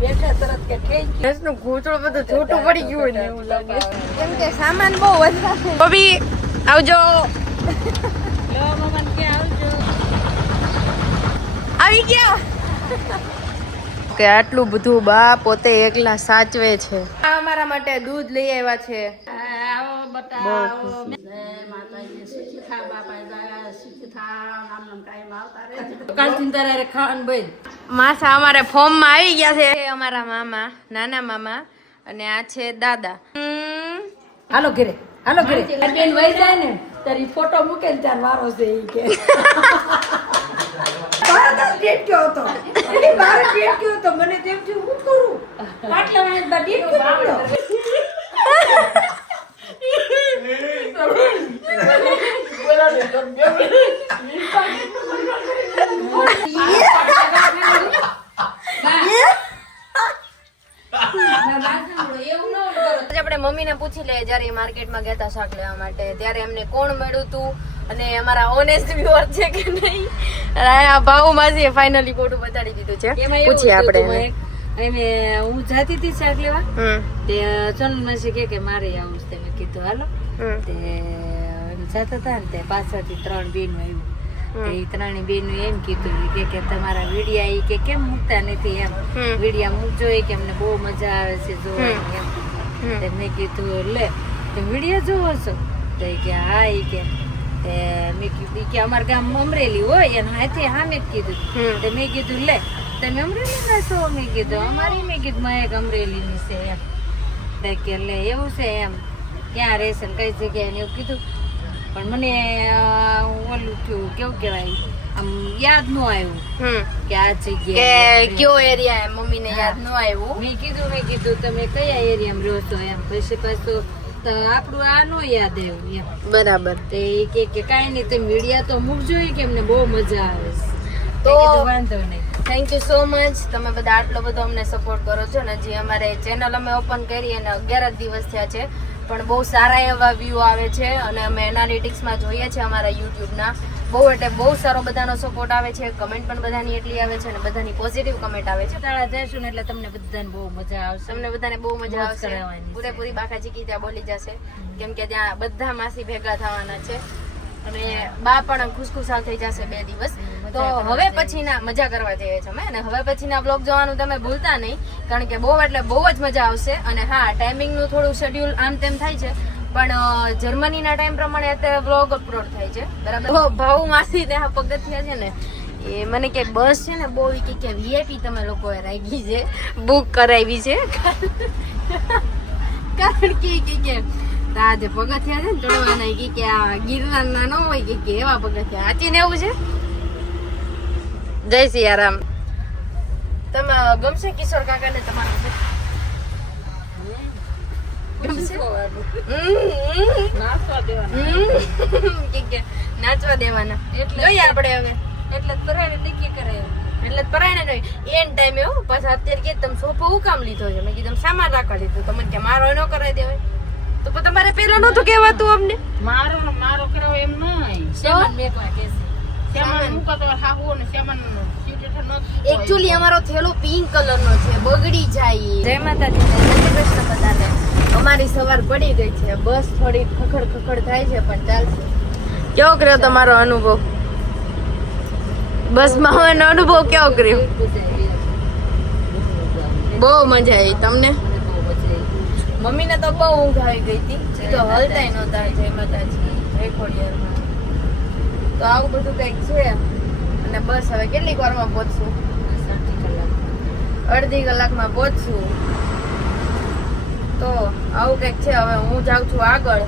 બેઠા તરત કે થઈ ગયું નું ઘૂંટણ બધું છોટું પડી ગયું ને એવું લાગે કેમ કે સામાન બહુ વધારે બબી આવજો લો મમન કે આવજો આવી ગયા કે આટલું બધું બા પોતે એકલા સાચવે છે આ અમારા માટે દૂધ લઈ આવ્યા છે આવો બટા આવો માતાજી સુખી થા બાપા દાદા સુખી થા નામ નામ કાયમ આવતા રહે કાલથી તારે ખાન બેન માસા અમારે ફોર્મ માં આવી ગયા છે અમારા મામા નાના મામા અને આ છે દાદા હાલો ઘરે બેન વઈ જાય ને તારી ફોટો મૂકે ને તાર વારો છે ઈ કે ભારત ડેટ કયો હતો એની ભારત ડેટ કયો હતો મને તેમ થયું હું કરું પાટલા વાળા બા ડેટ કયો બોલા દે તો આપણે મમ્મીને પૂછી લે જયારે માર્કેટમાં ગયા હતા શાક લેવા માટે ત્યારે એમને કોણ મળ્યું તું અને અમારા ઓનેસ્ટ વ્યુઅર છે કે નહીં આ ભાવ માસીએ ફાઇનલી ફોટો બતાડી દીધું છે પૂછીએ આપણે હું જાતી હતી શાક લેવા તે સોનલ માસી કે મારે આવું છે મેં કીધું હાલો તે જતા હતા ને તે પાછળથી 3 બેનો આવ્યું એ 3 બેનો એમ કીધું કે તમારા વિડિયા ઈ કે કેમ મૂકતા નથી એમ વિડિયા મૂકજો એ કે અમને બહુ મજા આવે છે જોવાની એમ મેં કીધું લે તમે વિડિયા જોવો છો તો કે હા ઈ કે મેં કીધું કે અમારા ગામ અમરેલી હોય એને હાથે સામે જ કીધું તો મેં કીધું લે તમે અમરેલી ના છો મેં કીધું અમારી મેં કીધું માં એક અમરેલીની છે એમ તો કે લે એવું છે એમ ક્યાં રહેશે ને કઈ જગ્યાએ ને એવું કીધું પણ મને ઓલું થયું કેવું કહેવાય આમ યાદ ન આવ્યું કે આ જગ્યાએ કયો એરિયા એમ મમ્મીને યાદ ન આવ્યું મેં કીધું તમે કયા એરિયામાં રહો છો એમ પછી પાછું તો આપણું આ નો યાદ આવ્યું એમ બરાબર તે કે કાંઈ નહીં તમે મીડિયા તો મૂકજો કે અમને બહુ મજા આવે તો વાંધો નહીં થેન્ક યુ સો મચ તમે બધા આટલો બધો અમને સપોર્ટ કરો છો ને જે અમારે ચેનલ અમે ઓપન કરી અને 11 જ દિવસ થયા છે પણ બહુ સારા એવા વ્યૂ આવે છે અને અમે એનાલિટિક્સમાં જોઈએ છે અમારા યુટ્યુબના બહુ એટલે બહુ સારો બધાનો સપોર્ટ આવે છે કમેન્ટ પણ બધાની એટલી આવે છે અને બધાની પોઝિટિવ કમેન્ટ આવે છે તાળા જઈશું ને એટલે તમને બધાને બહુ મજા આવશે તમને બધાને બહુ મજા આવશે પૂરેપૂરી બાકાચીકી ત્યાં બોલી જશે કેમ કે ત્યાં બધા માસી ભેગા થવાના છે અને બા પણ ખુશખુશાલ થઈ જશે 2 દિવસ તો હવે પછીના મજા કરવા જઈએ છીએ અમે અને હવે પછીના બ્લોગ જોવાનું તમે ભૂલતા નહીં કારણ કે બહુ એટલે બહુ જ મજા આવશે અને હા ટાઈમિંગનું થોડું શેડ્યુલ આમ તેમ થાય છે પણ જર્મનીના ટાઈમ પ્રમાણે અત્યારે વ્લોગ અપલોડ થાય છે બરાબર ભાવ માસી ને આ પગથિયા છે ને એ મને કે બસ છે ને બહુ કે વીઆઈપી તમે લોકોએ રાખી છે બુક કરાવી છે કારણ કે આ જે પગથિયા છે ને ચડવાના કે આ ગિરનારના ન હોય કે એવા પગથિયા આચીને એવું છે જય સિયારામ તમે ગમશે કિશોર કાકા ને તમારું નાચવા દેવાના જોઈએ આપણે હવે એટલે પરાણે નક્કી કરાય એટલે પરાણે નહીં એન ટાઈમે હો પાછા અત્યારે કે તમે સોફો હું કામ લીધો છે મેં કીધું સામાન રાખવા લીધું તમને કે મારો ન કરાવી દેવાય તો તમારે પેલા નતું કહેવાતું અમને મારો કરાવો એમ નહીં સામાન મેકવા કે સામાન મુકા તો હાહુ ને સામાન એકચ્યુઅલી અમારો થેલો પિંક કલર નો છે બગડી જાય જય માતાજી જય શ્રી કૃષ્ણ બધાને અમારી સવાર પડી ગઈ છે બસ થોડી ખખડ થાય છે પણ ચાલશે કેવો કર્યો તમારો અનુભવ બસમાં હવે અનુભવ કેવો કર્યો બહુ મજા આવી તમને મમ્મીને તો બહુ ઊંઘ આવી ગઈ હતી તો હલતાય નહોતા જય માતાજી જય ખોડિયારમાં તો આવું બધું કંઈક છે અને બસ હવે કેટલીક વારમાં પહોંચશું અડધી કલાકમાં પહોંચશું તો આવું કંઈક છે હવે હું જાઉં છું આગળ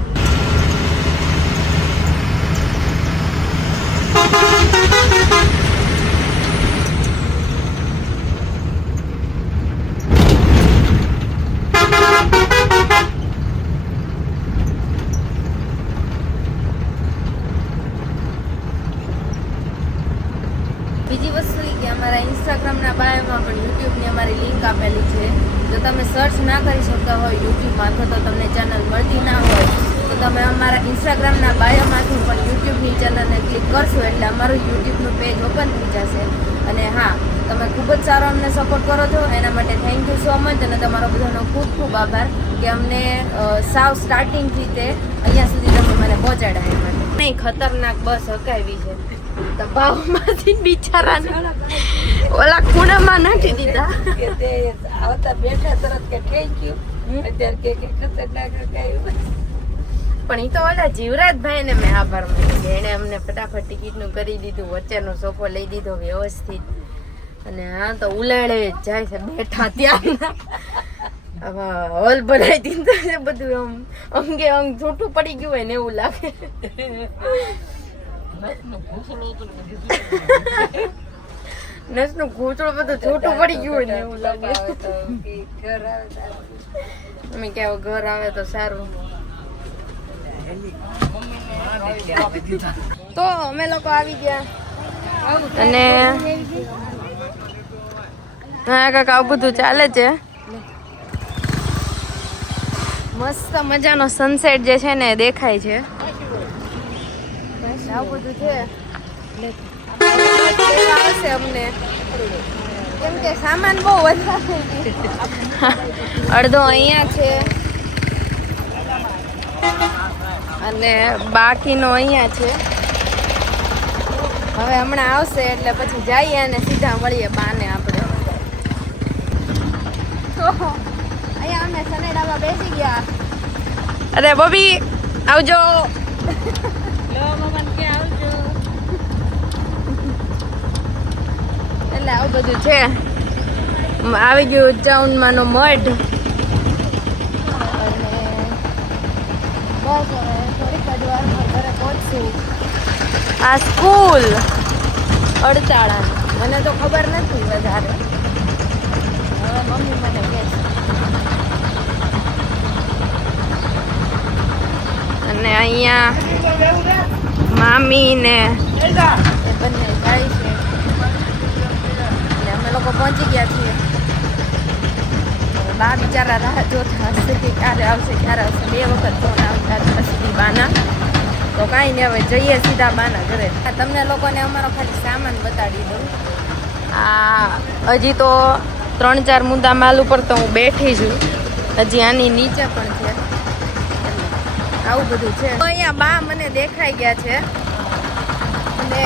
બીજી વસ્તુ એ કે અમારા ઇન્સ્ટાગ્રામના બાયોમાં પણ યુટ્યુબની અમારી લિંક આપેલી છે જો તમે સર્ચ ના કરી શકતા હોય યુટ્યુબમાં અથવા તો તમને ચેનલ મળતી ના હોય તો તમે અમારા ઇન્સ્ટાગ્રામના બાયોમાંથી પણ યુટ્યુબની ચેનલને ક્લિક કરશો એટલે અમારું યુટ્યુબનું પેજ ઓપન થઈ જશે અને હા તમે ખૂબ જ સારો અમને સપોર્ટ કરો છો, એના માટે થેન્ક યુ સો મચ. અને તમારો બધાનો ખૂબ ખૂબ આભાર કે અમને સાવ સ્ટાર્ટિંગથી તે અહીંયા સુધી તમે મને પહોંચાડ્યા એ માટે. નહીં, ખતરનાક બસ હકાવી છે. દબાવમાંથી બિચારાને ઓલા ખૂણામાં નાખી દીધા. કે તે આવતા બેઠા તરત કે થેન્ક યુ, અત્યારે કે ખતરનાક હકાયું. પણ એ તો ઓલા જીવરાજભાઈ ને મેં આભાર માન્યો કે એને અમને ફટાફટ ટિકિટનું કરી દીધું, વચ્ચેનો સોફો લઈ દીધો વ્યવસ્થિત. અને હા તો ઉલાડે જ જાય છે બેઠા ત્યાં હોલ ભરાઈ દીધો છે બધું, આમ અંગે અંગ છૂટું પડી ગયું હોય ને એવું લાગે. નસનું ઘૂંચડું બધું છૂટું પડી ગયું હોય ને એવું લાગે. અમે ક્યાં ઘર આવે તો સારું. તો અમે લોકો આવી ગયા અને હા કાકા આવું બધું ચાલે છે. મસ્ત મજાનો સનસેટ જે છે ને દેખાય છે. બસ આવું બધું છે. આવશે અમને કેમ કે સામાન બહુ વધારે અડધો અહીંયા છે અને બાકીનો અહીંયા છે. હવે હમણાં આવશે એટલે પછી જઈએ અને સીધા મળીએ બાને આપણે. તો અહીંયા અમે સનેડામાં બેસી ગયા. અરે બબી આવજો. એટલે આવું બધું છે. આવી ગયું ચાઉનમાંનો મઢ. આ સ્કૂલ અડતાળા મને તો ખબર નથી વધારે, હવે મમ્મી મને કહે છે. અને અહીંયા મામી ને એ બંને જાય છે અને અમે લોકો પહોંચી ગયા છીએ. બા બિચારા રાહ જોતા હશે કે ક્યારે આવશે ક્યારે આવશે. 2 વખત ફોન આવતા સુધી બાના. તો કાંઈ નહીં, હવે જઈએ સીધા બાના ઘરે. તમને લોકોને અમારો ખાલી સામાન બતાડી દઉં. આ હજી તો 3-4 મુદ્દા માલ ઉપર તો હું બેઠી છું, હજી આની નીચે પણ છે. આવું બધું છે. તો અહીંયા બા મને દેખાઈ ગયા છે અને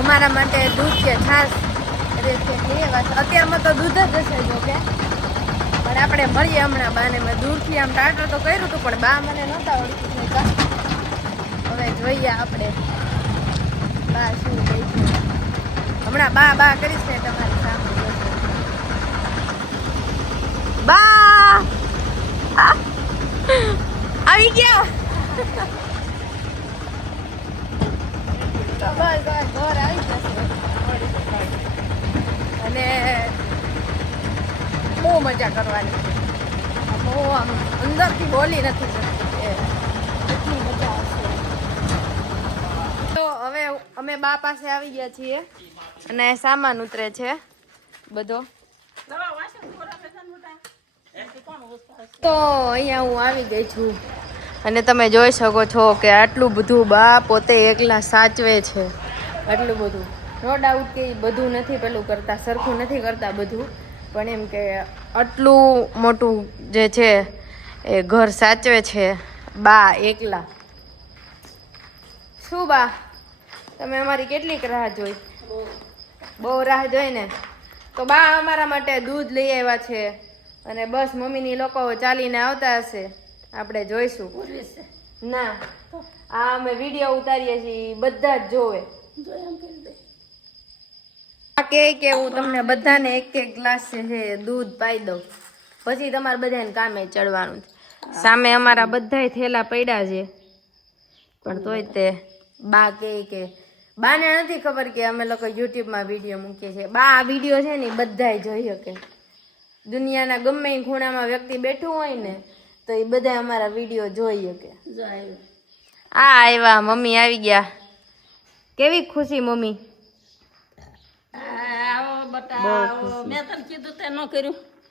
અમારા માટે દૂધ કે છાશ અત્યારમાં તો દૂધ જ હશે જો કે, પણ આપણે મળીએ હમણાં બાને. મેં દૂરથી આમ ટાટર તો કર્યું હતું પણ બા મને નહોતા ઓળખી શકતા. હવે જોઈએ આપણે બા શું કહે છે. હમણાં બા બા કરીશ ને તમારી સામે. બા આવી ગયા. બસ ઘર આવી જશે અને બહુ મજા કરવાની. બહુ આમ અંદરથી બોલી નથી શકતી, એટલી મજા આવશે. તો હવે અમે બા પાસે આવી ગયા છીએ અને સામાન ઉતરે છે બધો. તો અહીંયા હું આવી ગઈ છું અને તમે જોઈ શકો છો કે આટલું બધું બા પોતે એકલા સાચવે છે. આટલું બધું નો ડાઉટ કે બધું નથી પેલું કરતા, સરખું નથી કરતા બધું, પણ એમ કે આટલું મોટું જે છે એ ઘર સાચવે છે બા એકલા. શું બા તમે અમારી કેટલીક રાહ જોઈ? બહુ રાહ જોઈ ને. તો બા અમારા માટે દૂધ લઈ આવ્યા છે અને બસ મમ્મીની લોકો ચાલીને આવતા હશે, આપણે જોઈશું. ના આ અમે વિડીયો ઉતારીએ છીએ, બધા જ જોવે. આ કે હું તમને બધાને 1-1 ગ્લાસ છે દૂધ પાઈ દઉં, પછી તમારે બધાને કામે ચડવાનું. સામે અમારા બધાય થેલા પડ્યા છે, પણ તોય તે બા કે બાને નથી ખબર કે અમે લોકો યુટ્યુબમાં વિડીયો મૂકીએ છીએ. બા આ વિડીયો છે ને બધાય જોઈ શકે. દુનિયાના ગમે એ ખૂણામાં વ્યક્તિ બેઠું હોય ને તો એ બધા અમારા વિડીયો જોઈ શકે. આ આવ્યા મમ્મી આવી ગયા. કેવી ખુશી મમ્મી?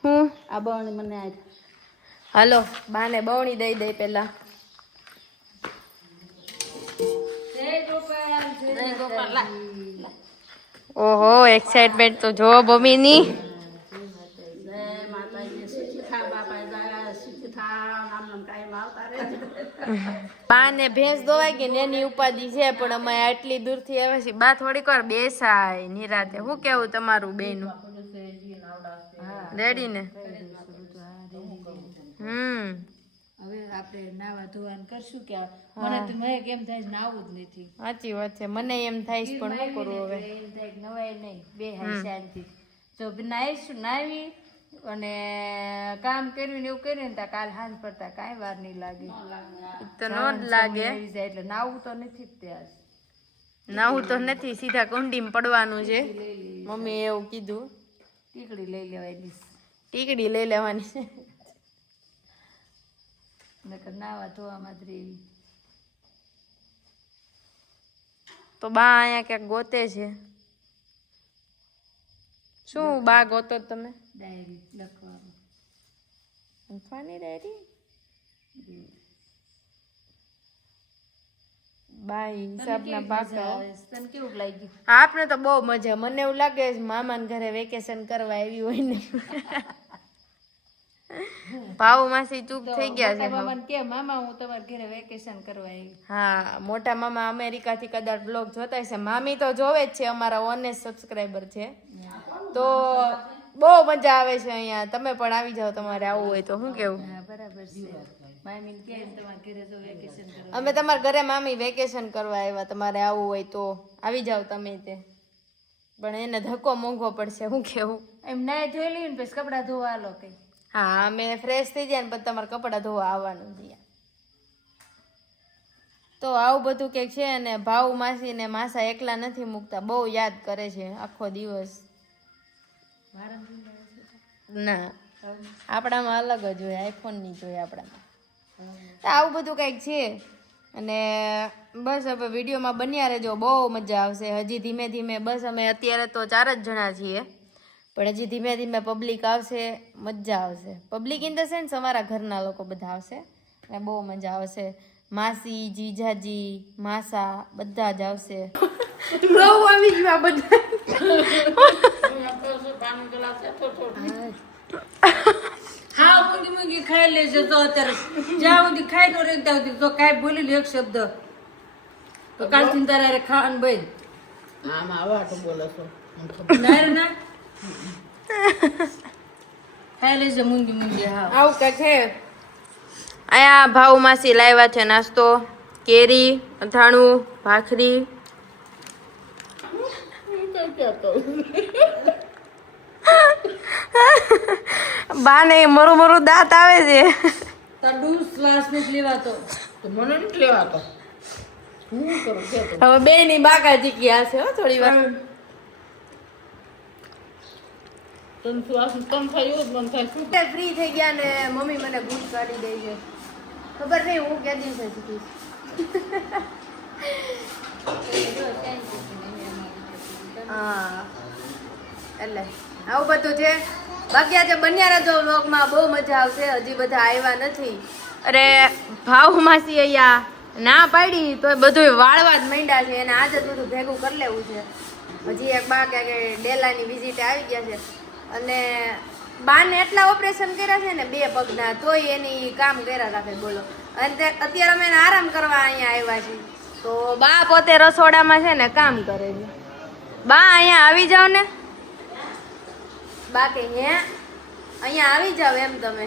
હું આ બવણી મને હાલો બાને બવણી દઈ દઈ પેલા. ઓહો એક્સાઇટમેન્ટ તો જો મમ્મીની. બાને ભેંસ દોવાય કે એની ઉપાધિ છે પણ અમે આટલી દૂરથી આવે છે. બા થોડીક વાર બેસાય નિરાતે. શું કેવું તમારું બેનું? રેડી ને? હવે આપણે નાવા ધોવાનું કરશું કે મને કેમ થાય નાવું જ નથી. સાચી વાત છે, મને એમ થાય છે પણ શું કરું હવે? એમ થાય નવાય નહીં, બે હાઈ શાંતિ. જો નાઈશું નાવી અને કામ કર્યું ને એવું કર્યું ને કાલ હાંજ પડતા કાંઈ વાર નહીં લાગે. તો ન જ લાગે એટલે નાવું તો નથી જ ત્યાં. નાવું તો નથી, સીધા કુંડીમાં પડવાનું છે. મમ્મી એવું કીધું. ટીકડી લઈ લેવાની. ટીકડી લઈ લેવાની છે. નકર નાવા ધોવામાં જ રેવી. તો બા અહીંયા ક્યાંક ગોતે છે. શું બા ગોતો તમે? ડાયરી લખવાનું. લખવાની ડાયરી? બા હિસાબના પાકા. તને કેવું લાગ્યું? આપણે તો બહુ મજા. મને એવું લાગે મામાના ઘરે વેકેશન કરવા આવી હોય ને. ભાવ માસી ચૂપ થઈ ગયા છે. મામાને કે મામા હું તમારા ઘરે વેકેશન કરવા આવી. હા, મોટા મામા અમેરિકા થી કદાચ બ્લોગ જોતા છે. મામી તો જોવે જ છે, અમારા ઓનેસ્ટ સબસ્ક્રાઇબર છે. તો બહુ મજા આવે છે અહીંયા. તમે પણ આવી જાઓ તમારે આવવું હોય તો. શું કેવું? બરાબર છે. મામી કે તમારા ઘરે જો વેકેશન કરવા. અમે તમારા ઘરે મામી વેકેશન કરવા આવ્યા. તમારે આવવું હોય તો આવી જાઓ તમે તે. પણ એને ધક્કો મોંઘો પડશે. શું કેવું? એમ નાય ધોઈ લઈને પછી કપડા ધોવા લો કઈ. હા, અમે ફ્રેશ થઈ જાય ને પછી તમારે કપડાં ધોવા આવવાનું છે. તો આવું બધું કંઈક છે. અને ભાવ માસી ને માસા એકલા નથી મૂકતા, બહુ યાદ કરે છે આખો દિવસ. ના, આપણામાં અલગ જ હોય, આઈફોન ની જ હોય આપણામાં. તો આવું બધું કંઈક છે. અને બસ હવે વિડીયોમાં બન્યા રહેજો, બહુ મજા આવશે. હજી ધીમે ધીમે, બસ અમે અત્યારે તો 4 જ જણા છીએ, પણ હજી ધીમે ધીમે પબ્લિક આવશે, મજા આવશે. પબ્લિક ઇન ધ સેન્સ અમારા ઘરના લોકો બધા આવશે અને બહુ મજા આવશે. માસી, જીજાજી, માસા બધા જ આવશે. બહુ આવી ગયા બધા. હા, મૂંગી મૂંગી ખાઈ લેશે તો અત્યારે જ્યાં સુધી ખાઈ નો રહે ત્યાં સુધી તો કાંઈ બોલી લે એક શબ્દ તો કાલથી તારે ખાવાનું બંધ. આમાં આવા તો બોલો છો. ના રે ના ખાઈ લેશે મૂંગી મૂંગી. હા, આવું કંઈક છે. અહીંયા ભાવ માસી લાવ્યા છે નાસ્તો, કેરી, અથાણું, ભાખરી. બાને મરું મરું દાંત આવે છે. તારું શ્વાસ નથી લેવાતો. મને નથી લેવાતો. હું કરું કે હવે બે ની બાકાજી ગયા છે હો થોડી વાર. તમ થાય એવું જ મન થાય. શું ફ્રી થઈ ગયા ને મમ્મી મને ગુડ કાઢી દે છે. ખબર નહીં હું કે દિવસે શીખીશ. હા, એટલે આવું બધું છે. બાકી આજે બન્યા રહેજો વ્લોગમાં, બહુ મજા આવશે. હજી બધા આવ્યા નથી. અરે ભાવ માસી અહીંયા ના પાડી તો બધું વાળવા જ માંડ્યા છે. એને આજે બધું ભેગું કરી લેવું છે. હજી એક બા કે ડેલાની વિઝિટે આવી ગયા છે. અને બાને એટલા ઓપરેશન કર્યા છે ને 2 પગના, તોય એની કામ કર્યા રાખે. બોલો. અને અત્યારે અમે આરામ કરવા અહીંયા આવ્યા છીએ. તો બા પોતે રસોડામાં છે ને કામ કરે છે. બા અહીંયા આવી જાવ ને. બા કે હે અહીંયા આવી જાવ એમ તમે.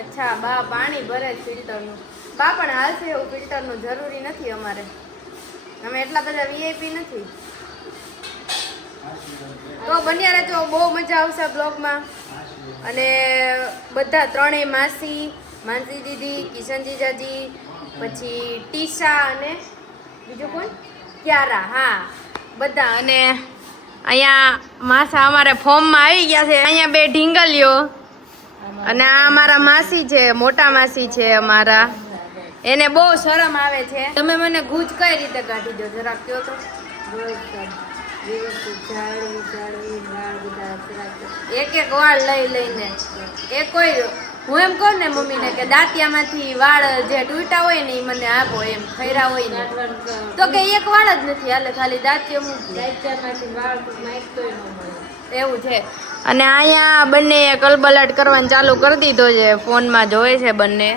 અચ્છા, બા પાણી ભરે ફિલ્ટરનું. બા પણ હાલશે એવું ફિલ્ટરનું, જરૂરી નથી અમારે. અમે એટલા બધા વીઆઈપી નથી. તો બન્યા રહેજો, બહુ મજા આવશે બ્લોગમાં. અને બધા 3 માસી, માનસી દીદી, કિશન જીજાજી, પછી ટીશા અને બીજું કોણ? ક્યારા. હા, બધા. અને અહીંયા માસા અમારે ફોર્મમાં આવી ગયા છે. અહીંયા 2 ઢીંગલીઓ. અને આ અમારા માસી છે, મોટા માસી છે અમારા. એને બહુ શરમ આવે છે. તમે મને ગૂંચ કઈ રીતે કાઢી દો જરાક કહો તો. એક એક વાળ લઈ લઈને એ કોઈ હું એમ કહું ને મમ્મીને કે દાંતિયામાંથી વાળ જે તૂટ્યા હોય ને એ મને આપો એમ ખૈરા હોય ને તો કે એક વાળ જ નથી હાલે ખાલી દાંતિયો મૂકી એવું છે. અને અહીંયા બંને કલબલાટ કરવાનું ચાલુ કરી દીધો છે, ફોનમાં જોવે છે બંને.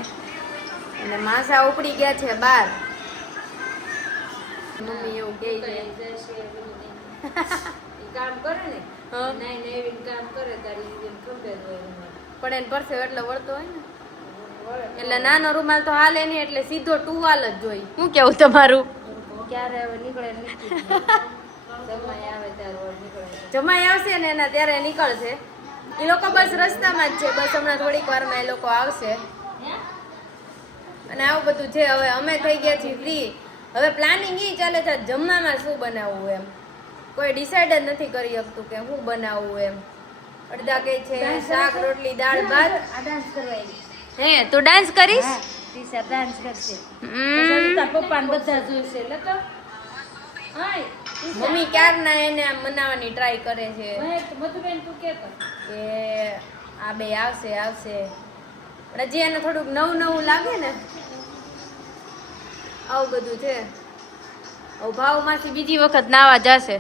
અને માસા ઉપડી ગયા છે બહાર. મમ્મી એવું કહે છે કામ કરે ને કામ કરે તારી પણ એને પરસેવો એટલો વળતો હોય ને એટલે નાનો રૂમાલ તો હાલે નહીં એટલે સીધો ટુવાલ જ જોઈ. શું કેવું તમારું? ક્યારે હવે નીકળે જમાઈ આવે ત્યારે નીકળે. જમાઈ આવશે ને એના ત્યારે નીકળશે. એ લોકો બસ રસ્તામાં જ છે, બસ હમણાં થોડીક વારમાં એ લોકો આવશે. અને આવું બધું છે. હવે અમે થઈ ગયા છીએ ફ્રી. હવે પ્લાનિંગ એ ચાલે છે જમવામાં શું બનાવવું એમ. કોઈ ડિસાઈડ જ નથી કરી શકતું કે શું બનાવવું એમ. અડધા કહે છે શાક રોટલી દાળ ભાત. આ ડાન્સ કરવા હે તું ડાન્સ કરીશ? ટીચર ડાન્સ કરશે. પપ્પા બધા જોઈશે એટલે તો મમ્મી ક્યારના એને આમ મનાવવાની ટ્રાય કરે છે મધુબેન તું કે કે આ બે આવશે આવશે. પણ હજી એને થોડુંક નવું નવું લાગે ને આવું બધું છે. હવે ભાવમાંથી બીજી વખત નાવા જશે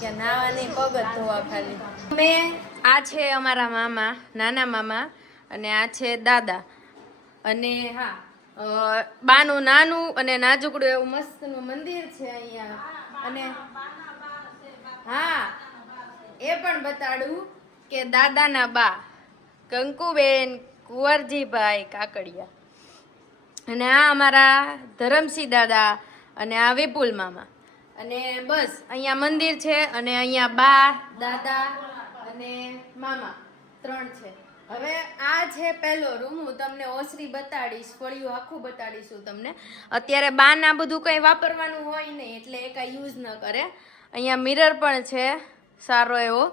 કે નાવા નહીં પગ જ ધોવા ખાલી. મેં આ છે અમારા મામા, નાના મામા, અને આ છે દાદા. અને હા બાનું નાનું અને નાજુકડું એવું મસ્તનું મંદિર છે અહીંયા. અને હા એ પણ બતાડું કે દાદાના બા કંકુબેન કુંવરજીભાઈ કાકડિયા, અને આ અમારા ધરમસિંહ દાદા, અને આ વિપુલ મામા. અને બસ અહીંયા મંદિર છે, અને અહીંયા બા દાદા અને મામા 3 છે. હવે આ છે પહેલો રૂમ. હું તમને ઓસરી બતાડીશ, ફળિયું આખું બતાડીશું તમને. અત્યારે બાના બધું કંઈ વાપરવાનું હોય નહીં એટલે એ કાંઈ યુઝ ન કરે. અહીંયા મિરર પણ છે સારો એવો,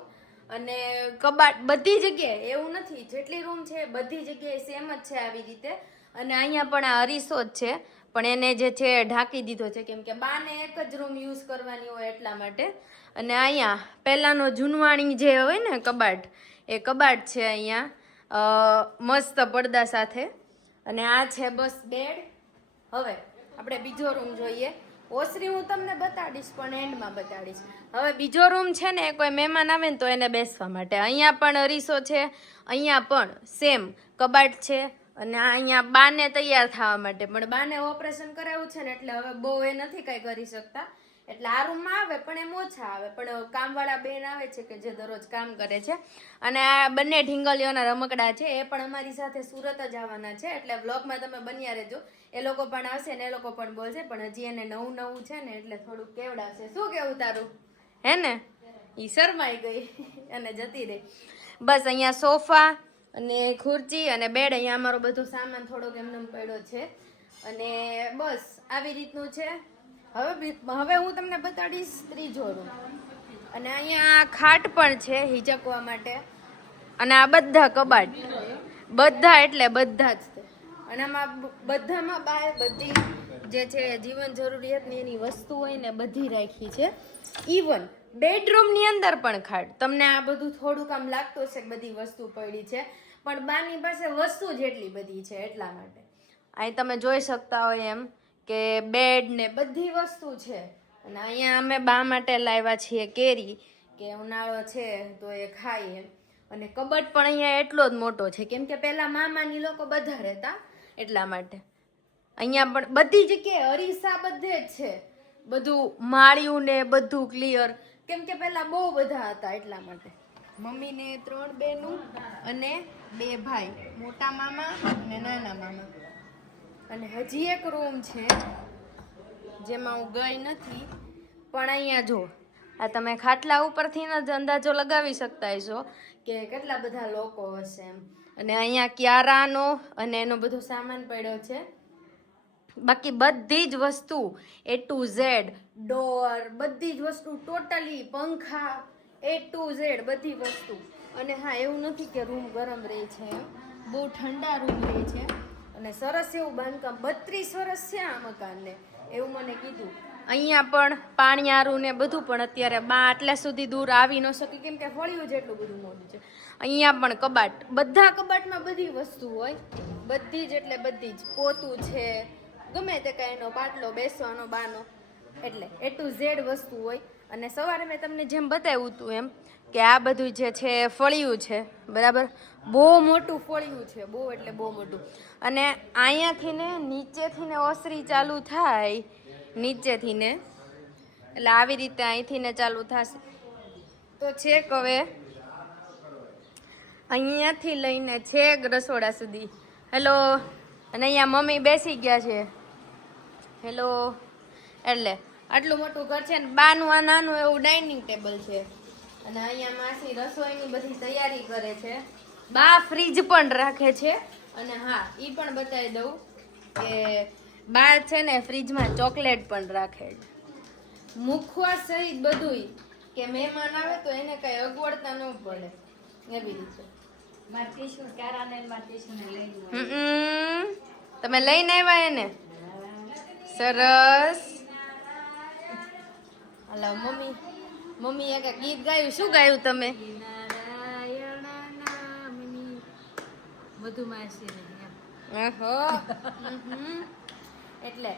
અને કબાટ બધી જગ્યાએ. એવું નથી જેટલી રૂમ છે બધી જગ્યાએ સેમ જ છે આવી રીતે. અને અહીંયા પણ આ અરીસો જ છે, પણ એને જે છે ઢાંકી દીધો છે કેમ કે બાને એક જ રૂમ યુઝ કરવાની હોય એટલા માટે. અને અહીંયા પહેલાંનો જૂનવાણી જે હોય ને કબાટ, એ કબાટ છે અહીંયા મસ્ત પડદા સાથે. અને આ છે બસ બેડ. હવે આપણે બીજો રૂમ જોઈએ. ઓસરી હું તમને બતાડીશ પણ એન્ડમાં બતાડીશ. હવે બીજો રૂમ છે ને કોઈ મહેમાન આવે ને તો એને બેસવા માટે. અહીંયા પણ અરીસો છે, અહીંયા પણ સેમ કબાટ છે. અને અહીંયા બાને તૈયાર થવા માટે, પણ બાને ઓપરેશન કરાવ્યું છે ને એટલે હવે બહુ એ નથી કાંઈ કરી શકતા, એટલે આ રૂમમાં આવે પણ એમ ઓછા આવે. પણ કામવાળા બેન આવે છે કે જે દરરોજ કામ કરે છે. અને આ બંને ઢીંગલીઓના રમકડા છે, એ પણ અમારી સાથે સુરત જ આવવાના છે, એટલે વ્લોગમાં તમે બન્યા રહેજો. એ લોકો પણ આવશે ને એ લોકો પણ બોલશે, પણ હજી એને નવું નવું છે ને એટલે થોડુંક કેવડાશે. શું કેવું તારું? હે ને ઈ શરમાઈ ગઈ અને જતી રહી. બસ અહીંયા સોફા અને ખુરચી અને બેડ. અહીંયા અમારો બધો સામાન થોડોક એમને પડ્યો છે. અને બસ આવી રીતનું છે. હવે હું તમને બતાડીશ ત્રીજો રૂમ. અને અહીંયા ખાટ પણ છે હિચકવા માટે. અને આ બધા કબાટ, બધા એટલે બધા જ છે. અને આમાં બધામાં બાય બધી જે છે જીવન જરૂરિયાતની એની વસ્તુ હોય ને બધી રાખી છે. ઇવન બેડરૂમની અંદર પણ ખાટ. તમને આ બધું થોડુંક આમ લાગતું હશે બધી વસ્તુ પડી છે, પણ બાની પાસે વસ્તુ જેટલી બધી છે એટલા માટે. અહીં તમે જોઈ શકતા હોય એમ કે બેડ ને બધી વસ્તુ છે. અને અહીંયા અમે બા માટે લાવ્યા છીએ કેરી, કે ઉનાળો છે તો એ ખાઈએ. અને કબટ પણ અહીંયા એટલો જ મોટો છે કેમ કે પહેલા મામાની લોકો બધા રહેતા એટલા માટે. અહીંયા પણ બધી જગ્યાએ અરીસા બધે જ છે, બધું માળિયું ને બધું ક્લિયર, કેમ કે પહેલા બહુ બધા હતા એટલા માટે. મમ્મીને 3 બહેનો અને 2 ભાઈ, મોટા મામા અને નાના મામા. અને હજી એક રૂમ છે જેમાં હું ગઈ નથી, પણ અહીંયા જો આ તમે ખાટલા ઉપરથી જ અંદાજો લગાવી શકતા હશો કે કેટલા બધા લોકો હશે એમ. અને અહીંયા ક્યારાનો અને એનો બધો સામાન પડ્યો છે. બાકી બધી જ વસ્તુ A to Z, ડોર, બધી જ વસ્તુ ટોટલી, પંખા A to Z બધી વસ્તુ. અને હા એવું નથી કે રૂમ ગરમ રહે છે એમ, બહુ ઠંડા રૂમ રહે છે. અને સરસ એવું બાંધકામ, 32 વર્ષ છે આ મકાનને એવું મને કીધું. અહીંયા પણ પાણીયારું ને બધું, પણ અત્યારે બા આટલા સુધી દૂર આવી ન શકી કેમ કે ફળિયું જેટલું બધું મોડું છે. અહીંયા પણ કબાટ, બધા કબાટમાં બધી વસ્તુ હોય, બધી જ એટલે બધી જ, પોતું છે, ગમે તે કાંઈ એનો પાટલો બેસવાનો બાનો, એટલે A to Z વસ્તુ હોય. અને સવારે મેં તમને જેમ બતાવ્યું હતું એમ કે આ બધું જે છે ફળિયું છે, બરાબર, બહુ મોટું ફળિયું છે, બહુ એટલે બહુ મોટું. અને અહીંયાથી ને નીચેથી ને ઓસરી ચાલુ થાય, નીચેથી ને, એટલે આવી રીતે અહીંથી ને ચાલુ થશે તો છેક હવે અહીંયાથી લઈને છેક રસોડા સુધી. હેલો. અને અહીંયા મમ્મી બેસી ગયા છે. હેલો. એટલે આટલું મોટું ઘર છે ને બાનું આ નાનું એવું ડાઇનિંગ ટેબલ છે. અને અહીંયા માસી રસોઈની બધી તૈયારી કરે છે. બા ફ્રીજ પણ રાખે છે. અને હા, એ પણ બતાવી દઉં કે બા છે ને ફ્રીજમાં ચોકલેટ પણ રાખે છે, મુખવા સહિત બધુંય, કે મહેમાન આવે તો એને કઈ અગવડતા ન પડે એવી રીતે. તમે લઈને આવ્યા એને? સરસ. હલો મમ્મી, મમ્મી એક ગીત ગાયું. શું ગાયું તમે? એટલે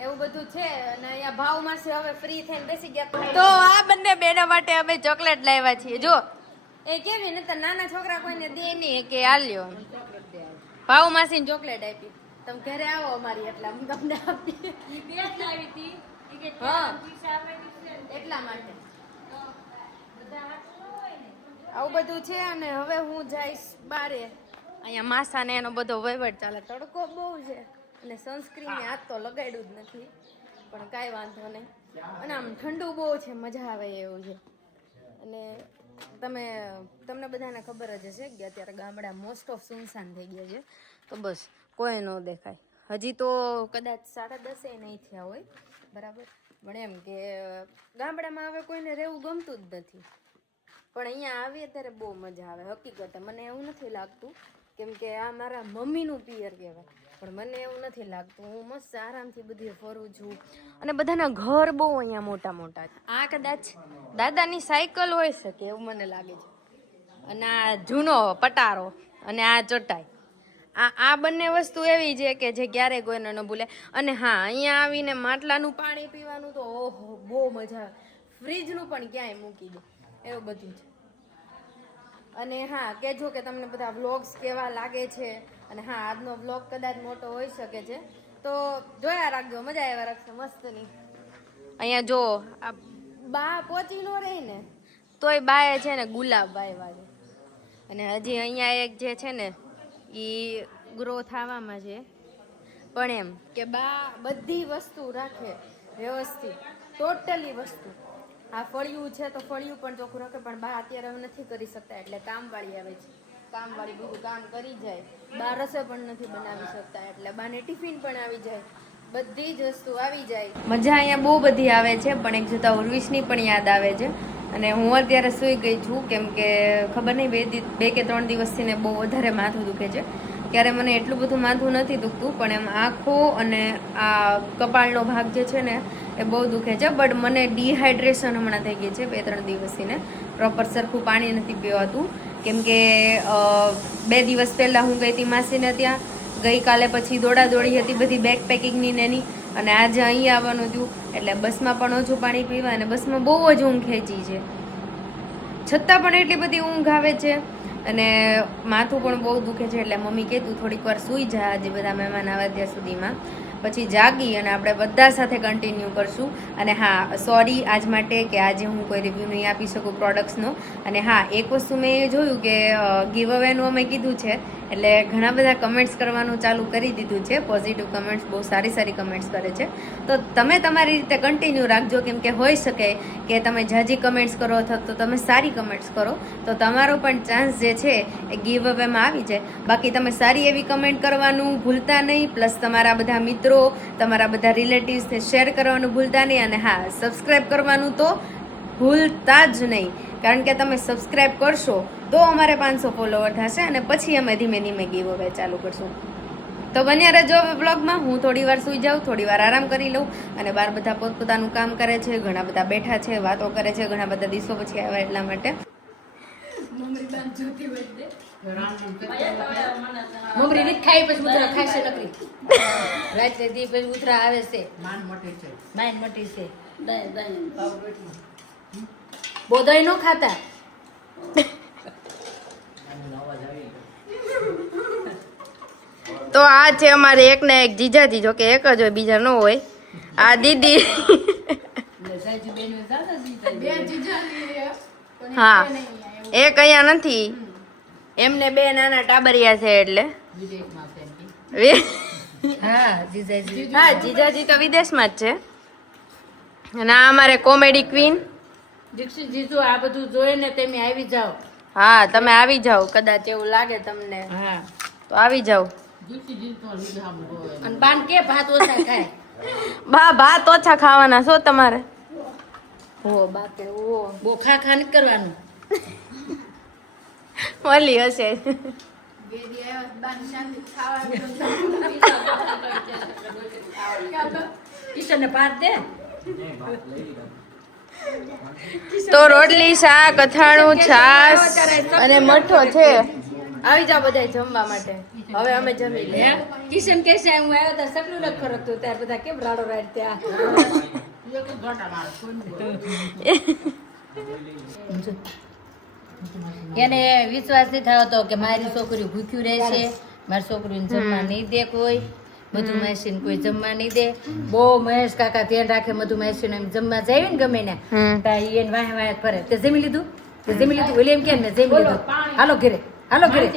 એવું બધું છે. અને અહીંયા ભાવ માસી હવે ફ્રી થઈને બેસી ગયા. તો આ બંને બેના માટે અમે ચોકલેટ લાવ્યા છીએ. જો એ કેવી ને નાના છોકરા કોઈને દે નહીં કે આલ્યો. ભાવ માસી ચોકલેટ આપી, તમે ઘરે આવો અમારી એટલે અમે તમને આપીએ. હા, એટલા માટે આવું બધું છે. અને હવે હું જઈશ બારે. અહીંયા માસા ને એનો બધો વહીવટ ચાલે. તડકો બહુ છે અને સનસ્ક્રીન ને હાથ તો લગાડ્યું જ નથી, પણ કાંઈ વાંધો નહીં. અને આમ ઠંડુ બહુ છે, મજા આવે એવું છે. અને તમને બધાને ખબર જ હશે કે અત્યારે ગામડા મોસ્ટ ઓફ સુનસાન થઈ ગયા છે. તો બસ કોઈ ન દેખાય. હજી તો કદાચ 10:30 નહીં થયા હોય, બરાબર, પણ એમ કે ગામડામાં હવે કોઈને રહેવું ગમતું જ નથી. પણ અહીંયા આવીએ ત્યારે બહુ મજા આવે. હકીકતે મને એવું નથી લાગતું, કેમ કે આ મારા મમ્મીનું પિયર કહેવાય, પણ મને એવું નથી લાગતું. હું મસ્ત આરામથી બધી ફરું છું. અને બધાના ઘર બહુ અહીંયા મોટા મોટા છે. આ કદાચ દાદાની સાયકલ હોઈ શકે એવું મને લાગે છે. અને આ જૂનો પટારો અને આ ચટાઈ, આ બંને વસ્તુ એવી છે કે જે ક્યારેય કોઈને ન ભૂલે. અને હા, અહીંયા આવીને માટલાનું પાણી પીવાનું તો ઓહો બહુ મજા આવે. ફ્રીજનું પણ ક્યાંય મૂકી દો એવું બધું છે. અને હા, કહેજો કે તમને બધા વ્લોગ્સ કેવા લાગે છે. અને હા, આજનો વ્લોગ કદાચ મોટો હોઈ શકે છે, તો જોયા રાખજો, મજા આવ્યા રાખશે મસ્તની. અહીંયા જો આ બા પહોંચી નો રહી ને તોય બાએ છે ને ગુલાબ વાવ્યા છે. અને હજી અહીંયા એક જે છે ને એ ગ્રો થવામાં છે. પણ એમ કે બા બધી વસ્તુ રાખે વ્યવસ્થિત, ટોટલી વસ્તુ. આ ફળિયું છે તો ફળિયું પણ ચોખ્ખું રાખે, પણ બા અત્યારે હવે નથી કરી શકતા એટલે કામવાળી આવે છે. કામવાળી બધું કામ કરી જાય. બા રસોઈ પણ નથી બનાવી શકતા એટલે બાને ટિફિન પણ આવી જાય, બધી જ વસ્તુ આવી જાય. મજા અહીંયા બહુ બધી આવે છે. પણ એક જોતા ઉર્વિશની પણ યાદ આવે છે. અને હું અત્યારે સૂઈ ગઈ છું, કેમ કે ખબર નહીં 2 કે 3 દિવસથી ને બહુ વધારે માથું દુખે છે. ત્યારે મને એટલું બધું માથું નથી દુખતું, પણ એમ આંખો અને આ કપાળનો ભાગ જે છે ને એ બહુ દુખે છે. બટ મને ડિહાઇડ્રેશન હમણાં થઈ ગઈ છે 2-3 દિવસથી ને પ્રોપર સરખું પાણી નથી પીવાતું. કેમ કે 2 દિવસ પહેલાં હું ગઈ હતી માસીને ત્યાં, ગઈકાલે પછી દોડાદોડી હતી બધી બેગ પેકિંગની ને એની, અને આજે અહીં આવવાનું થયું એટલે બસમાં પણ ઓછું પાણી પીવા. અને બસમાં બહુ જ ઊંઘ ખેંચી છે, છતાં પણ એટલી બધી ઊંઘ આવે છે. અને માથું પણ બહુ દુખે છે. એટલે મમ્મી કહેતું થોડીક વાર સૂઈ જાય આજે બધા મહેમાન આવે ત્યાં સુધીમાં, પછી જાગી અને આપણે બધા સાથે કન્ટિન્યુ કરશું. અને હા, સોરી આજ માટે કે આજે હું કોઈ રિવ્યૂ નહીં આપી શકું પ્રોડક્ટ્સનો. અને હા, એક વસ્તુ મેં એ જોયું કે ગીવ અવેનું અમે કીધું છે એટલે ઘણા બધા કમેન્ટ્સ કરવાનું ચાલુ કરી દીધું છે. પોઝિટિવ કમેન્ટ્સ, બહુ સારી સારી કમેન્ટ્સ કરે છે. તો તમે તમારી રીતે કન્ટિન્યુ રાખજો, કેમ કે હોઈ શકે કે તમે જાજી કમેન્ટ્સ કરો અથવા તો તમે સારી કમેન્ટ્સ કરો તો તમારો પણ ચાન્સ જે છે એ ગીવ અવેમાં આવી જાય. બાકી તમે સારી એવી કમેન્ટ કરવાનું ભૂલતા નહીં, પ્લસ તમારા બધા મિત્રો, તમારા બધા રિલેટિવ્સને શેર કરવાનું ભૂલતા નહીં. અને હા, સબસ્ક્રાઈબ કરવાનું તો ભૂલતા જ નહીં, કારણ કે તમે સબસ્ક્રાઈબ કરશો તો અમારે 500 ફોલોવર થશે અને પછી અમે ધીમે ધીમે ગીવ અવે ચાલુ કરશું. તો તો બન્યા રહેજો હવે બ્લોગમાં. હું થોડી વાર સુઈ જાઉં, થોડી વાર આરામ કરી લઉં અને બહાર બધા પોતપોતાનું કામ કરે છે, ઘણા બધા બેઠા છે, વાતો કરે છે, ઘણા બધા દિવસો પછી આવ્યા એટલા માટે. મમરી ની ખાઈ પછી ઉતરા ખાશે નકરી રાત્રે દી પછી ઉતરા આવે છે માન મોટી છે બોધાઈ નો ખાતા તો આ છે અમારે એક ને એક જીજાજી, જો કે એક જ હોય, બીજા ન હોય. આ દીદી હા એક અહીંયા નથી, એમને બે નાના ટાબરિયા છે એટલે હા જીજાજી હા જીજાજી તો વિદેશમાં જ છે. અને આ અમારે કોમેડી ક્વીન. દીક્ષિત જીજુ આ બધું જોઈ ને તમે આવી જાઓ. હા તમે આવી જાઓ, કદાચ એવું લાગે તમને હા તો આવી જાઓ. અને બાન કે ભાત ઓછા ખાય બા ભાત ઓછા ખાવાના છો તમારે? હો બાકે ઓ બહુ ખા ખા નથી કરવાનું. ઓલી હશે કિશન ને ભાત દે તો રોટલી, શાક, અથાણું, છાશ અને મઠો છે. આવી જાઓ બધા જમવા માટે. હવે અમે જમી લઈએ. કિશન કે છે હું આવ્યો તો સકલું નથી ફરકતું ત્યારે બધા કેમ રાડો રાડ ત્યાં એને વિશ્વાસ નથી થતો કે મારી છોકરી ભૂખ્યું રહેશે, મારી છોકરીને જમવા નહીં દે કોઈ, મધુ માસીને કોઈ જમવા નહીં દે. બહુ મહેશ કાકા ધ્યાન રાખે મધુ માસીને એમ જમવા જાય ને ગમે ને ત્યાં એને વાહ વાહ ફરે. તે જમી લીધું, તે જમી લીધું, ઓલી એમ કે ને જમી લીધું, હાલો ઘરે, હાલો ઘરે,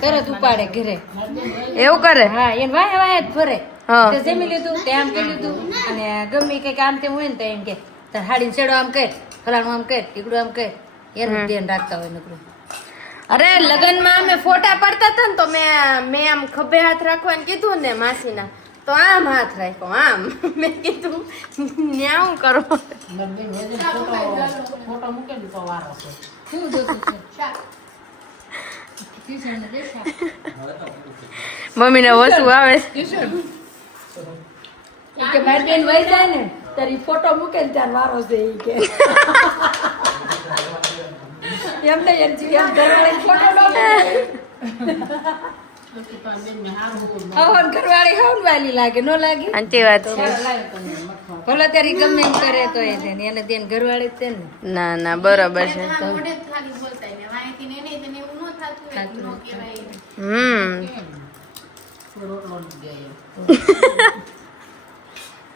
તરત ઉપાડે ઘરે. એવું કરે? હા એને વાહ વાહ જ ફરે. હા. તે જમી લીધું, તે આમ કરી લીધું, અને ગમે કઈક આમ તેમ હોય ને તો એમ કે તાર હાડીને છેડો આમ કર, ફલાણું આમ કર, ટીકડું આમ કર, એનું ધ્યાન રાખતા હોય નકરું. અરે લગનમાં અમે ફોટા પાડતા હતા ને તો મેં આમ ખભે હાથ રાખવાનું કીધું ને માસીના, તો આમ હાથ રાખ્યો આમ. મેં કીધું ન્યા હું કરો. ફોટો મૂકેલી તો વારો છે. શું જોતું છે? કિશનને દે શાક. મમ્મીને વસુ આવે છે. ઈ કે મારી બેન વહી જાય ને તારી ફોટો મૂકે ને ત્યાં વારો છે ઈ કે એમને એમ ઘરવાળી ફોટો નો હવન ઘરવાળી હવન વાલી લાગે નો લાગે. સાચી વાત છે. ભલે તારી ગમે એમ કરે તો એને તેન ઘરવાળી જ છે ને. ના ના બરાબર છે.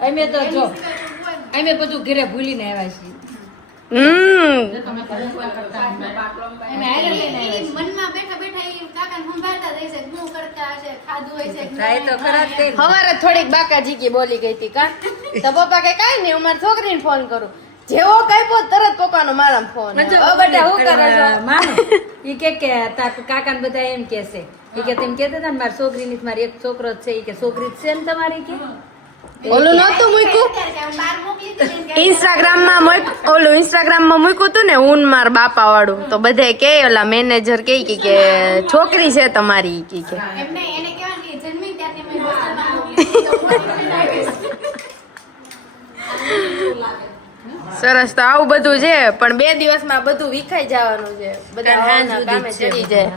અમે તો જો અમે બધું ઘરે ભૂલીને આવ્યા છીએ. હવારે થોડીક બાકાજી કી બોલી ગઈ હતી કા તો પપ્પા કે કાઈ નહીં અમારી છોકરીને ફોન કરું. જેવો કઈ તરત પપ્પાનો મારા ફોન. બેટા હું કરો છો માનો ઈ કે તાર કાકા ને બધા એમ કે છે ઈ કે તેમ કેતા હતા ને મારી છોકરીની મારી એક છોકરો જ છે ઈ કે છોકરી જ છે ને તમારી કે ઓલું નતું મૂક્યું ઇન્સ્ટાગ્રામમાં મૂક્યું તું ને હું માર બાપા વાળું તો બધા કે ઓલા મેનેજર કે છોકરી છે તમારી કે સરસ. તો આવું બધું છે પણ 2 દિવસમાં બધું વિખાઈ જવાનું છે. બધા હાના કામે ચડી જાય.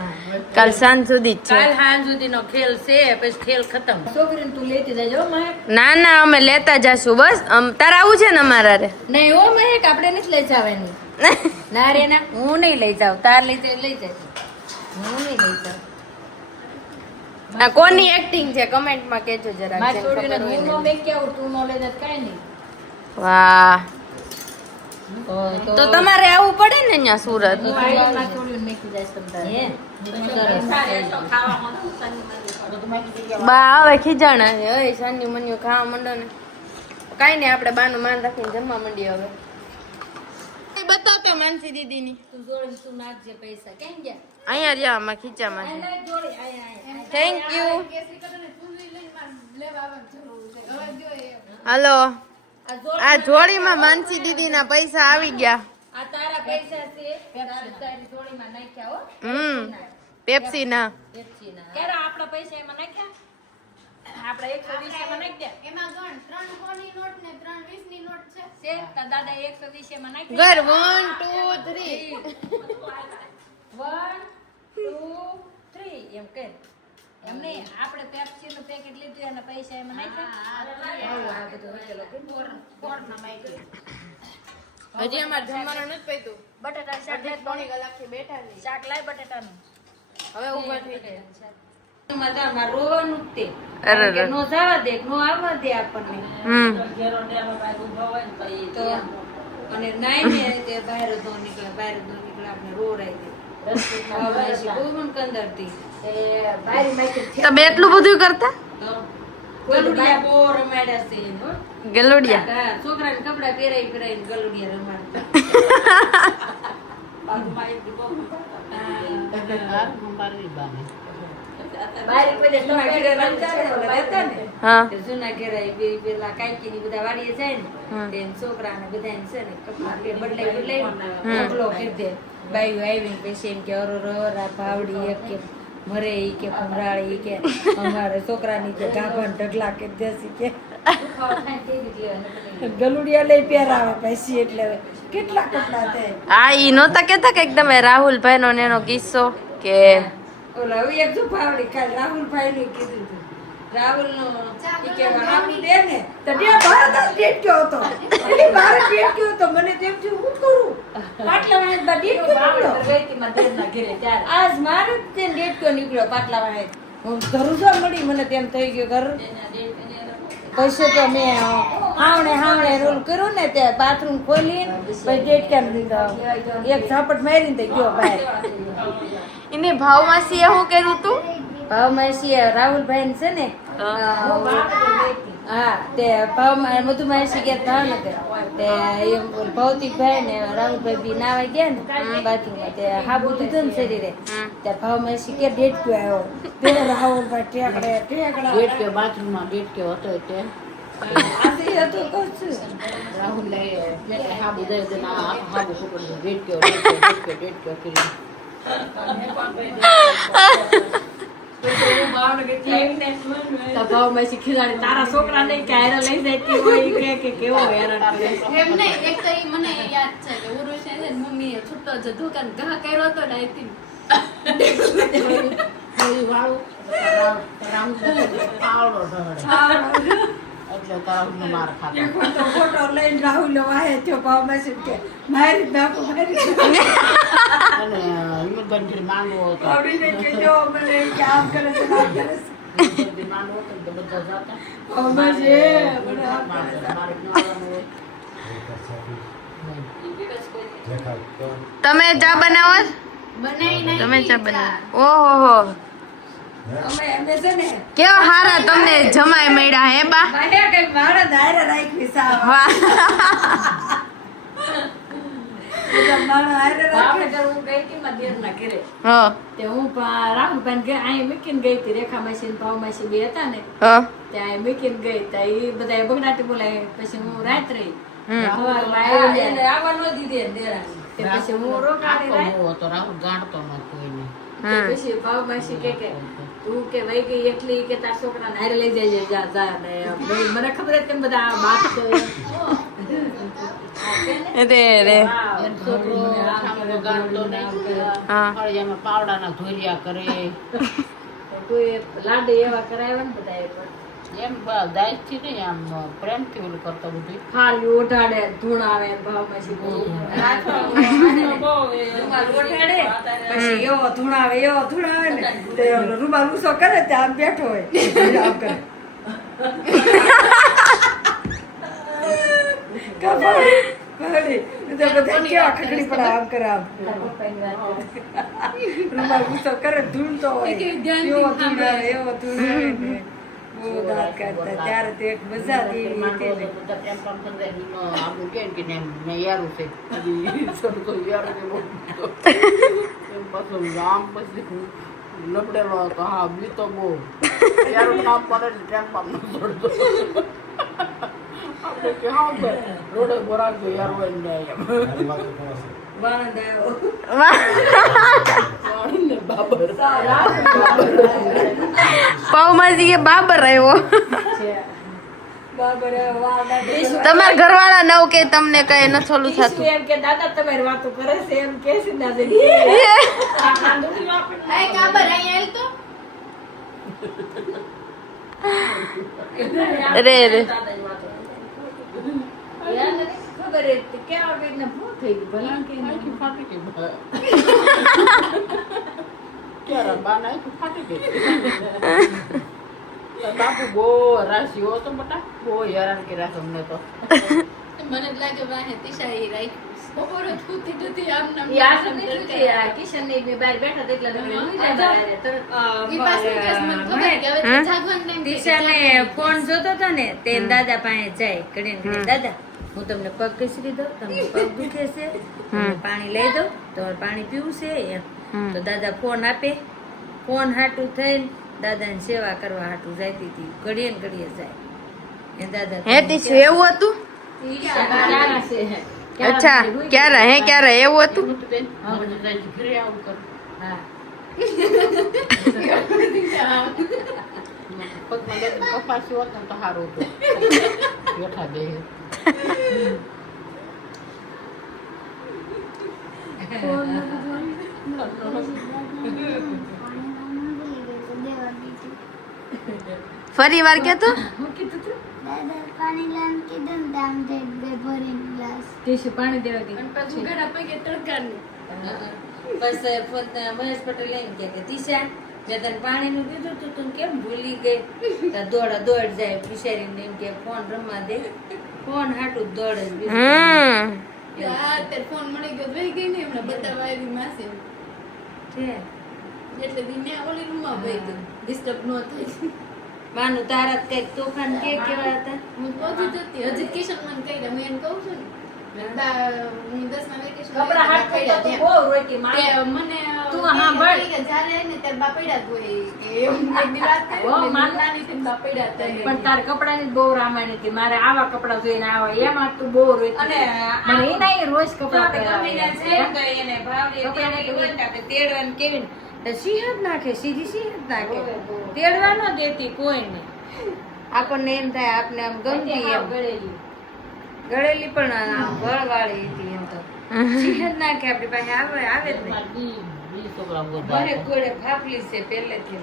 કાલ સાંજ સુધી જ છે. કાલ સાંજ સુધીનો ખેલ છે પછી ખેલ ખતમ. છોકરીને તું લેતી જજો મહેક. ના ના અમે લેતા જાશું બસ. તારે આવું છે ને અમારા રે? નહીં ઓ મહેક આપણે નથી લઈ જવાની. ના રે ના હું નહીં લઈ જાઉં. તાર લઈ જાય હું નહીં લઈ જાઉં. આ કોની એક્ટિંગ છે કમેન્ટમાં કહેજો જરા. મારી છોડીને હું નો મેં કેવું તું નો લઈ જાય કાઈ નહીં. વાહ. તો તમારે આવવું પડે ને અહીંયા સુરત. હું આઈમાં છોડીને મેકી જાય સમજાય. હે બા આવે ખીજાણા છે. ઓય સાંજની મન્યું ખાવા માંડો ને. કાઈ નહીં આપણે બાનું માન રાખીને જમવા માંડીએ હવે. બતાવ કે માનસી દીદીની તું જોડે તું નાખજે પૈસા કેમ ગયા અહીંયા રહ્યા આમાં ખીચામાં. જોડે આયા થેન્ક યુ. હલો આ જોડીમાં માનસી દીદીના પૈસા આવી ગયા. આ તારા પૈસા છે તારી જોડીમાં નાખ્યા હો. પેપ્સી ના. પેપ્સી ના ક્યારે આપણા પૈસા એમાં નાખ્યા આપણે 120 માં નાખી દે એમાં ગણ 3 કોની નોટ ને 3 20 ની નોટ છે છે તાર દાદા 120 માં નાખી ઘર 1 2 3 1 2 3 એમ કે એમ નહીં આપણે પેપ્સી નું પેકેટ લીધું એના પૈસા એમાં નાખ્યા આ બધું હજેલો કોણ ના માઈકે હજી અમાર જમવાનું નથી પૈતું બટાટા શાક અડધી પોણી કલાકથી બેઠા છે શાક લાય બટાટાનું હવે ઊભા થઈ જાય મજામાં રોવાનું જ તે કારણ કે નો જવા દે નો આવવા દે આપણને તો અને નાઈ ને તે બહાર નો નીકળે આપણે રોરાઈ દે બહુ મન કંદરતી બારી માઈક તમે એટલું બધું કરતા ગલુડિયા બહુ રમાડ્યા છે એમ, હો. ગલુડિયા હા, છોકરાને કપડા પહેરાઈ ગલુડિયા રમાડતા બારી કોઈ દિવસ જૂના ઘરે રમતા ને, ઓલા રહેતા ને, હા તે જૂના ઘરે પેલા કાંઈકીની બધા વાડીએ જાય ને, તે છોકરાને બધાને છે ને કપડા બદલાઈ મોકલો કરી દે. બાયું આવીને પછી એમ કે અરોરા ભાવડી એક કે મરે ઈ કે ભમરાળી કે અમારે છોકરાની કે ગાભણ ઢગલા કે દેસી કે ગલુડિયા લઈ પહેરાવે પછી એટલે કેટલા કપડા થાય. આ ઈ નહોતા કેતા કે એકદમ રાહુલભાઈ નો ને એનો કિસ્સો કે ઓલા હવે એક જો ભાવડી કાલ રાહુલભાઈ નું કીધું હતું. રાહુલ નો ઈ કે હામી દે ને તો દે ભારત ડેટ કયો હતો એટલે ભારત ડેટ કયો હતો મને તેમ થયું હું કરું પાટલા વાળે બા ડેટ કયો ગઈતી માં દેર ના ઘરે ત્યારે આજ મારે તે ડેટ કયો નીકળ્યો પાટલા વાળે હું ઘરું જો મળી મને તેમ થઈ ગયું ઘર પછી તો મેં હાવણે રોલ કર્યું ને તે બાથરૂમ ખોલીને પછી ડેટ કેમ લીધો એક ઝાપટ મારીને તે ગયો બહાર. એને ભાવમાસી એ શું કર્યું તું ભાવમાસી રાહુલભાઈ છે ને હા તે મધુમાસી ગયા ભાવનગર તે ભૌતિકભાઈ ને રાહુલભાઈ બી નાવા ગયા ને બાથરૂમમાં તે હાબુ દીધું ને શરીરે તે ભાવમાસી કે ડેટ કયો આવ્યો તે રાહુલભાઈ ટેકડા ડેટ કે બાથરૂમમાં ડેટ કે હતો તે આથી હતું કહું છું રાહુલ લઈ હા બધા જણ હા બુક ડેટ કે ડેટ કે કરી ભાવમાસી ખીજાડી તારા છોકરા નહીં કે હેરા લઈ જાય હોય કે કેવો હેરાન કરે એમ નહીં એક તો ઈ મને યાદ છે કે ઉરુષે છે ને મમ્મીએ છૂટો જ દુકાન ઘા કર્યો હતો ને આઈથી કોઈ વાળું રાહુલ પાવડો ઢળે એટલે તારા માર ખાતા ફોટો લઈને રાહુલ વાહે થયો ભાવમાસી કે મારી બાપુ મારી અને હિંમતભાઈ માંગવો હતો આવડીને કે જો મને કામ કરે છે કામ કરે છે માંગવો હતો તો બધા જાતા ભાવમાસી મને આમ કરે છે. મારે ન આવવાનું હોય તમે ચા બનાવો છો? તમે ચા બનાવો ઓહો અમે એમને છે ને કેવા હારા તમને જમાઈ મળ્યા હે બા માયા કઈ મારા દાયરા રાખી સાવ વાહ. બધા મારા હારે રાખે ભાવનગર હું ગઈ હતી માં દેર ના ઘરે હા તે હું રાહુલભાઈ ને અહીંયા મૂકીને ગઈ હતી રેખા માસી ને ભાવ માસી બે હતા ને હા ત્યાં મૂકીને ગઈ તા એ બધા બગડાટી બોલાય પછી હું રાત રહી હમ. સવારમાં આવીને આવવા ન દીધી દેરાણી તે પછી હું રોકાણી રાત આખો હતો રાહુલ ગાંઠતો ન કોઈને તે પછી ભાવ માસી કે તું કે વહી ગઈ એટલી કે તાર છોકરાને હારે લઈ જાય જા જા ને ભાઈ મને ખબર હતી તમે બધા વાત રે રે એન છોકરો સામે ગાંઠતો નહીં હા ફળિયામાં પાવડાના ધોરિયા કરે કોઈ લાડ એવા કરાવ્યા ને બધા એમ દાયથી નહીં આમ પ્રેમથી ઓલું કરતો બધું ખાલી ઓઢાડે ધૂણાવે ભાવ પછી રૂમાલ ઓઢાડે પછી એવો ધૂણાવે ને તે ઓલો રૂમાલ ઊંચો કરે તે આમ બેઠો હોય આમ કરે કપાળી તો બધા કેવા ખખડી પડે આમ કરે આમ રૂમાલ ઊંચો કરે ધૂણતો હોય એવો ધૂણાવે ને બહુ દાંત કાઢતા ત્યારે તો એક મજા હતી એવી હતી ને. બધા પ્રેમ કામ કરે આપણું કે કે ને યારું છે છોકરો યારું છે એમ પાછું આમ પછી લપડેલો હતો હા બી તો બહુ યારું નામ પડે પ્રેમ કામ ન છોડતો આપણે કે હા રોડે બોરાજો યારું હોય ને એમ વાળંદ આવ્યો. વાળીને પાવભાજી એ બાબર આવ્યો. બાબર વાડા તમારા ઘરવાળા નવ કે તમને કઈ ન થોલું થતું? એમ કે દાદા તમારી વાતો કરે છે એમ કે છે દાદા રે રે ખબર હતી કેવા બેન ભૂલ થઈ ગઈ ભલા કે આખી ફાટી ગઈ ક્યારે બાના આખી ફાટી ગઈ બાપુ બહુ રાશિ હો તો બટા બહુ હેરાન કર્યા તમને તો મને લાગે વાહે તિશાઈ રાઈ બપોર થૂતી થૂતી આમ નામ યાર નથી કે કિશન ને બે બહાર બેઠા તો એટલે તમે દિશાને ફોન જોતો હતો ને તે દાદા પાસે જાય કરીને દાદા હું તમને પગ ઘસરી દઉં તમને પગ દુખે છે તમને પાણી લઈ દઉં તમારે પાણી પીવું છે એમ તો દાદા ફોન આપે ફોન હાટું થઈને દાદાની સેવા કરવા હાટું જાતી હતી ઘડીએ ને ઘડીએ જાય એ દાદા હે તિશુ એવું હતું? અચ્છા ક્યારે હે ક્યારે એવું હતું? બેન ઘરે આવું કર હા પગમાં લઈને કપાસી હોત ને તો સારું હતું બેઠા બે ફરી વાર કે તો પાણી દેવા ગઈ બસ મહેશ પટેલ એમ કે તીશા મેં તને પાણીનું કીધું તું તું કેમ ભૂલી ગઈ દોડ જાય બિચારીને એમ કે ફોન રમવા દે ફોન હાટું દોડે ફોન મળી ગયો વહી ગઈ ને એમને બતાવવા આવી માસી એટલે દિને ઓલી રૂમમાં વહી ગઈ ડિસ્ટર્બ ન થાય. માનું તારા કઈક તોફાન કેવા હતા હું પહોંચી જતી હજી કિશન મને કહી દે હું એને કહું છું ને હું 10 ના વેકેશન કપડા હાથ તો તું બહુ રોટી તે મને તું સાંભળ. કે જ્યારે ને ત્યારે બા પડ્યા જ હોય કે એક દી વાત કરી ઓ, ને માન- નાની થી બા પડ્યા હતા પણ તાર કપડાની જ બહુ રામાયણ હતી મારે આવા કપડા જોઈને આવા એમાં તું બહુ રોતી અને મને એના એ રોજ કપડા તેડવાનું કેવી સિંહદ નાખે સીધી સિંહદ નાખે તેડવા ન દેતી કોઈને આપણને એમ થાય આપને આમ ગમતી એમ ગળેલી પણ આમ ગળવાળી હતી એમ તો સિંહદ નાખે આપણી પાસે આવે જ નહીં છોકરા મને કોડે ફાફલી છે પહેલેથી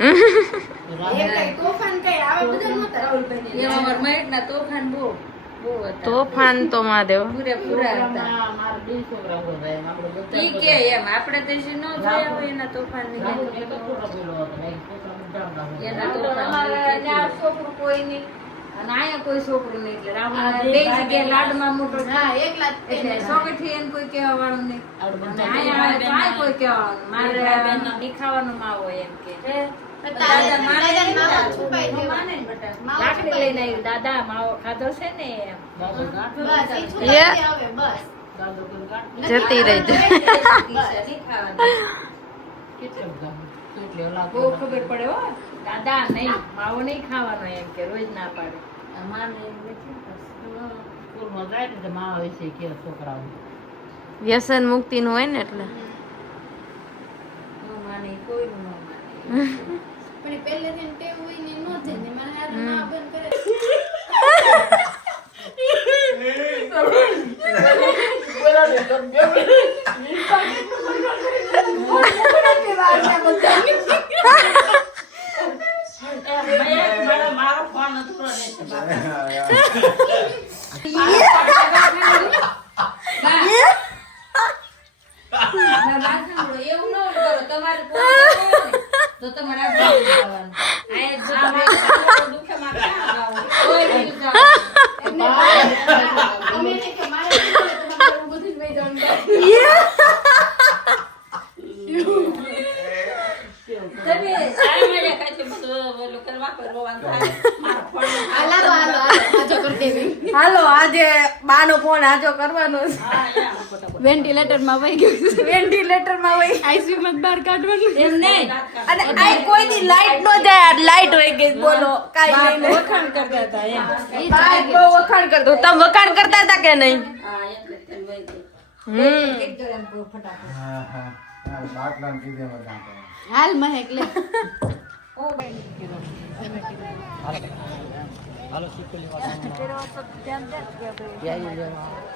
એક કઈ તોફાન કઈ આવે બધા નહોતા રાહુલભાઈ એમાં મારા મહેકના તોફાન બહુ હતા તોફાન તો મહાદેવ પૂરેપૂરા હતા મારા બે છોકરા હતા એમ આપણે બધા ઈ કે એમ આપણે તો જે ન જોયા હોય એના તોફાન ની રાહુલ એ તો થોડો પેલો હતો એક છોકરા મુદ્દામ રાહુલ. એના તોફાન છોકરું કોઈ નહીં અને અહીંયા કોઈ છોકરું નહીં એટલે રાહુલ બે જગ્યાએ લાડમાં મોટો છે. હા એકલા જ એટલે સોકેથી એને કોઈ કહેવા વાળું નહીં આપણે અને બધા અહીંયા આવે તો આય કોઈ કહેવા વાળું મારે ઈ ખાવાનું માં હોય એમ કે દાદા માને નહીં દાદા. માને ને બટા લાકડી લઈને આવી દાદા માવો ખાધો છે ને એમ દાદુ ગાંઠ બસ ઈ એ. છોકરા આવે બસ દાદુ કોઈ ગાંઠ જતી રહી નહીં ખાવાનું કેટલે ગાંઠ એટલે ઓલા બહુ ખબર પડે હો દાદા નહીં માવો નહીં ખાવાનો એમ કે રોજ ના પાડે માને એમ નથી સ્કૂલમાં જાય ને તો માં આવે છે કે છોકરાઓ વ્યસન મુક્તિ નું હોય ને એટલે માને કોઈનું ન માને પણ પહેલેથી ટેવ હોય ને નો થાય ને મારે હારે માં બંધ કરે મારો ફોન હતો એવું ન કરો તમારે તો તમારે આ બાજુ જવાનું. આ દુખે માં ક્યાં જવાનું? કોઈ નહીં જવાનું. અમે એને કે મારે તમારે બધું જ વહી જવાનું તમે સારા મજા ખાય છે બધું ઓલું કરવા કરવાનું થાય. મારો ફોન હાલો હાલો આજો કરી દેવી હાલો આજે બાનો ફોન આજો કરવાનો છે. હા યા વેન્ટિલેટર માં વહી ગયું વેન્ટિલેટર માં હોય આઈસીયુ માં બહાર કાઢવાનું એમ નહીં અને આ કોઈ દી લાઈટ નો જાય લાઈટ હોય ગઈ બોલો કાઈ નહીં વખાણ કરતા હતા એમ બાય બહુ વખાણ કરતો તમે વખાણ કરતા હતા કે નહીં હા એટલે તેમ વહી ગઈ. હમ એક જો એમ ફટાફટ હાલ મહેક લે પ્યારી લેવા